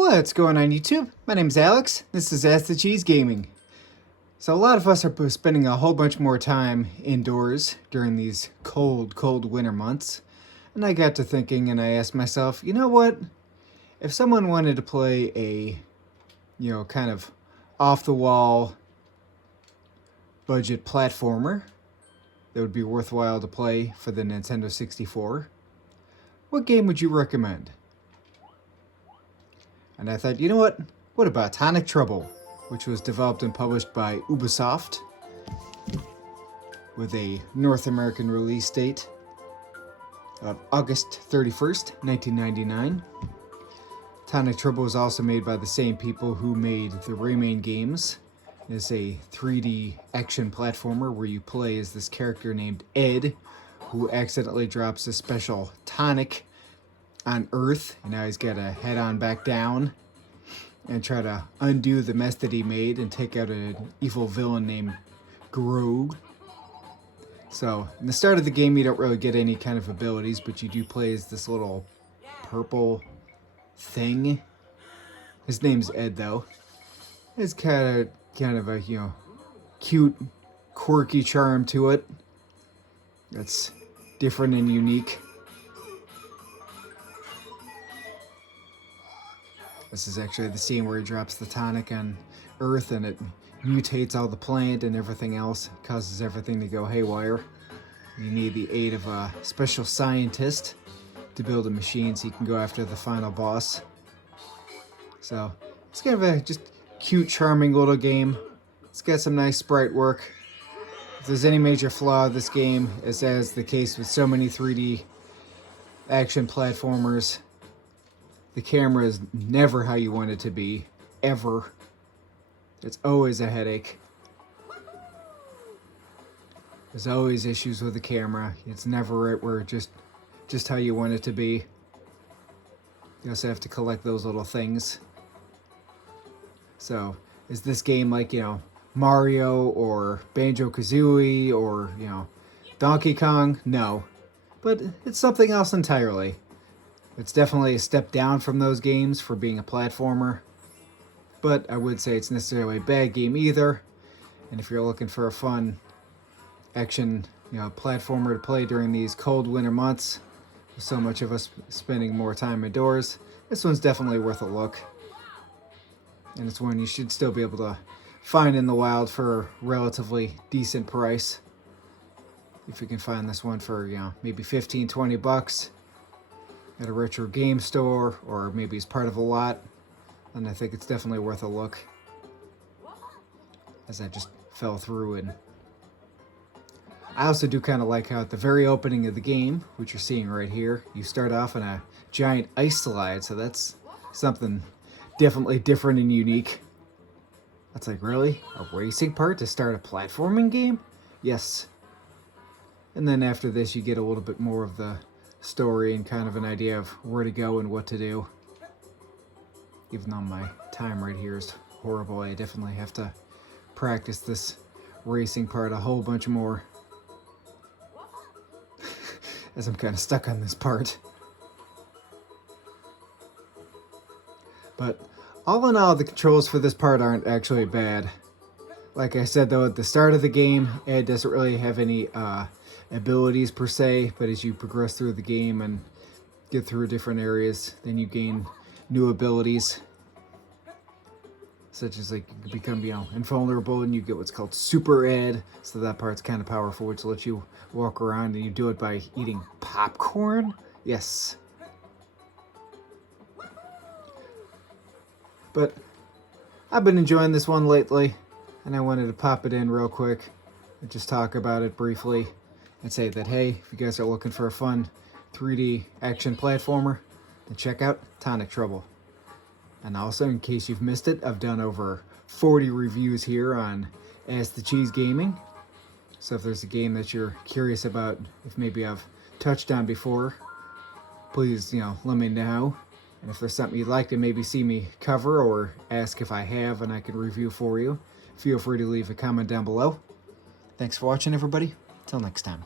What's going on YouTube? My name's Alex. This is Ask the Cheese Gaming. So a lot of us are spending a whole bunch more time indoors during these cold winter months. And I got to thinking and I asked myself, you know what? If someone wanted to play a, kind of off-the-wall budget platformer that would be worthwhile to play for the Nintendo 64, what game would you recommend? And I thought, you know what? What about Tonic Trouble, which was developed and published by Ubisoft with a North American release date of August 31st, 1999. Tonic Trouble was also made by the same people who made the Rayman games. It's a 3D action platformer where you play as this character named Ed, who accidentally drops a special tonic on Earth, and now he's got to head on back down and try to undo the mess that he made and take out an evil villain named Grog. So, in the start of the game, you don't really get any kind of abilities, but you do play as this little purple thing. His name's Ed, though. It's kind of a, cute, quirky charm to it. That's different and unique. This is actually the scene where he drops the tonic on Earth and it mutates all the plant and everything else, causes everything to go haywire. You need the aid of a special scientist to build a machine so you can go after the final boss. So, it's kind of a just cute, charming little game. It's got some nice sprite work. If there's any major flaw of this game, as is the case with so many 3D action platformers, the camera is never how you want it to be, ever. It's always a headache. There's always issues with the camera. It's never right where just how you want it to be. You also have to collect those little things. So, is this game like, Mario or Banjo-Kazooie or, Donkey Kong? No. But it's something else entirely. It's definitely a step down from those games for being a platformer, but I would say it's necessarily a bad game either. And if you're looking for a fun action, platformer to play during these cold winter months, with so much of us spending more time indoors, this one's definitely worth a look. And it's one you should still be able to find in the wild for a relatively decent price. If you can find this one for, maybe 15-20 bucks. At a retro game store, or maybe as part of a lot, and I think it's definitely worth a look. As I just fell through, and I also do kind of like how at the very opening of the game, which you're seeing right here, you start off on a giant ice slide, so that's something definitely different and unique. That's like, really? A racing part to start a platforming game? Yes. And then after this you get a little bit more of the story and kind of an idea of where to go and what to do. Even though my time right here is horrible, I definitely have to practice this racing part a whole bunch more. As I'm kind of stuck on this part. But all in all, the controls for this part aren't actually bad. Like I said though, at the start of the game, Ed doesn't really have any abilities per se, but as you progress through the game and get through different areas, then you gain new abilities, such as like you become invulnerable and you get what's called Super Ed, so that part's kind of powerful, which lets you walk around, and you do it by eating popcorn. Yes. But I've been enjoying this one lately, and I wanted to pop it in real quick and just talk about it briefly. And say that, hey, if you guys are looking for a fun 3D action platformer, then check out Tonic Trouble. And also, in case you've missed it, I've done over 40 reviews here on Ask the Cheese Gaming. So if there's a game that you're curious about, if maybe I've touched on before, please, let me know. And if there's something you'd like to maybe see me cover or ask if I have and I can review for you, feel free to leave a comment down below. Thanks for watching, everybody. Till next time.